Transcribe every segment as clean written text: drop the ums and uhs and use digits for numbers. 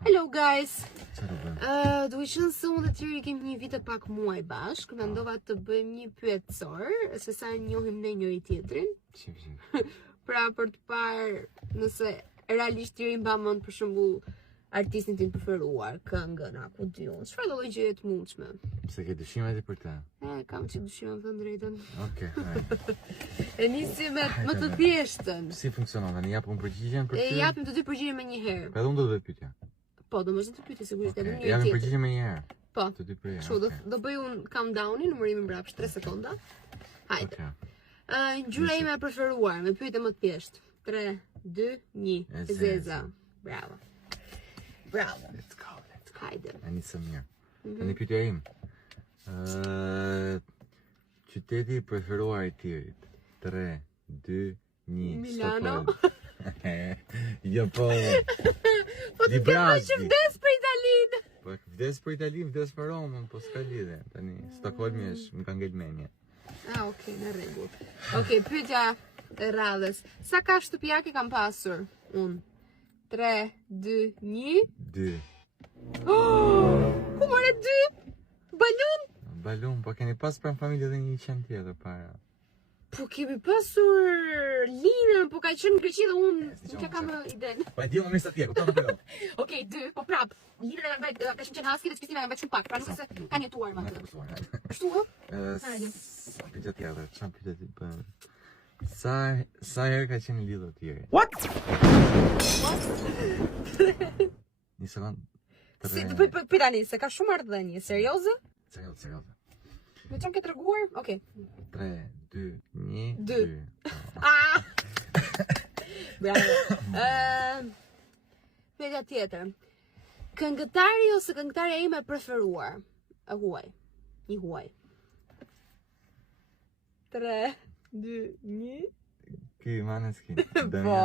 Hello guys! Duhet qenë se unë dhe Tiri kemi një vit e pak muaj bashk, mendova të bëjmë një pyetësor, se sa njohim ne njëri tjetrin. Pra për të parë nëse realisht Tiri mba mend për shembull artistin tim preferuar, këngën, ku di unë, çfarë do lloj gjëje të mundshme. Pse ke dyshime ti për të? Kam që dyshime më thënë drejtën. Okej. E nisi me të thjeshtën. Si funksionon tani? Japun përgjigjen për ty? Japim të dy përgjigje me një herë. Edhe unë do të bëj pyetje. Po, do më të pyetje sigurisht edhe një Japim tjetër. përgjigje me një herë. Po. Të dy për Kështu do bëj un countdownin, numërimin mbrapsht 3 sekonda. Hajde. Ngjyra ime e preferuar, me pyetje më të thjeshtë. 3, 2, 1. Zeza. Bravo. Bravo. Let's go. Hajde. E nisëm mirë. Tani pyetja im. Qyteti i preferuar i Tirit. 3, 2, 1. Milano. Jo po. Po të kemë që vdes për Italinë. Po vdes për Italinë, vdes për Romën, po s'ka lidhje. Tani Stockholmi është më ka ngel menje. Okej, në rregull. Okej, pyetja e radhës. Sa ka shtëpiake kam pasur unë? 3, 2, 1. 2. Ku more 2? Balun? Balun, po keni pas për në familje dhe 100 tjetër para. Po kemi pasur linën, po ka qenë në Greqi dhe unë nuk e kam iden. Po e di më mirë sa ti, kupton apo jo? Okej, 2, po prap. Linën e mbajt, ka qenë haski dhe çpistime e mbajt shumë pak, pra nuk se kanë jetuar me atë. Ashtu ë? Sa pyetje tjetër, çfarë pyetje ti bën? Sa herë ka qenë lidhur Tiri? What? Një sekond. Si të pyetani se ka shumë ardhënie, serioze? Serioze. Me çon ke treguar? Okej. 3, 2, 1, 2. 2. Bravo. Pyetja tjetër. Këngëtari ose këngëtarja ime e preferuar? E huaj. I huaj. 3, 2, 1. Ky Maneskin. Po.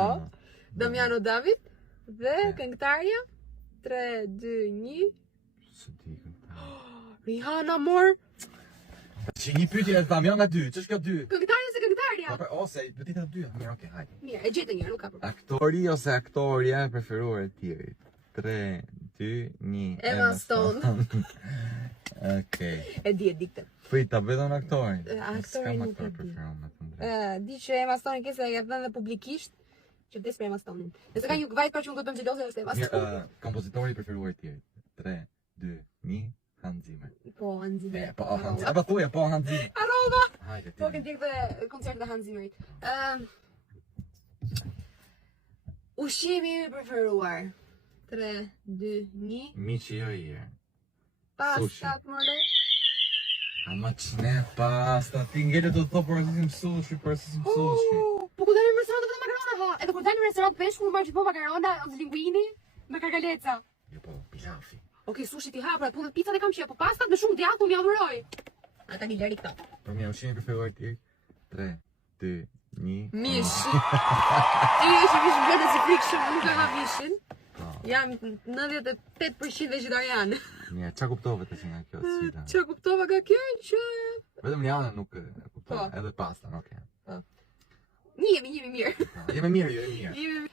Damiano David. Dhe këngëtarja? 3, 2, 1. Së di këngëtar. Rihanna mor. Që një pyetje e tham, janë nga 2, ç'është kjo 2? Këngëtarja ose këngëtarja? Ose vetë të 2. Mirë, okay, hajde. Mirë, e gjetë njëherë, nuk ka problem. Aktori ose aktoria e preferuar e Tirit? 3, 2, 1. Emma Stone. Okej. E di këtë. Frita vetëm aktorin. Aktorin nuk e di. Preferuar me të drejtë. Di që Emma Stone kesa e thënë dhe publikisht që vdes për Emma Stone. Nëse ka një vajt pra që unë do të bëjmë xheloze është Emma Stone. Kompozitori i preferuar i Tirit. 3, 2, 1. Hans Zimmer. Po, Hans Zimmer. Po, Hans Zimmer. Apo thuaj, po Hans Zimmer. Arrova. Hajde. Po që ndjek dhe koncertin e Hans Zimmerit. Ushqimi im i preferuar. 3, 2, 1. Miqi jo i erë. Pasta more. Ama ç'ne pasta, ti ngele do të thot për asim sushi, për asim sushi. Po ku dalim në restorant vetëm makarona ha. Edhe kur dalim në restorant peshku marr gjithmonë makarona ose linguini me karkaleca. Jo po, pilafi. Okej, sushi ti ha, pra punët pizzat e kam qef, po pastat me shumë djathun më adhuroj. A tani lëri këto. Për mia ushqimi preferuar ti. 3, 2, 1. Mish. Ti je mish bënë si frikshëm, nuk e ha mishin. Jam 98% vegetarian. Mirë, ç'a kuptove tash nga kjo sfida? Ç'a kuptova nga kjo që Vetëm Liana nuk e kuptova, edhe pasta, okay. Jemi mirë. Jemi mirë, mirë.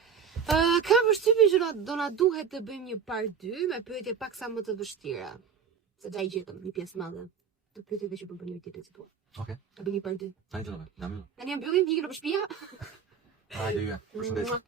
Ka përshtypjen që do na duhet të bëjmë një part 2 me pyetje paksa më të vështira. Se xha I gjetëm një pjesë madhe të pyetjeve që bën për një tjetër si thua. Okej. Ta bëjmë një part 2. Tani çfarë? Na mbyllim. Tani mbyllim, ikim në shtëpi. Hajde, përshëndetje.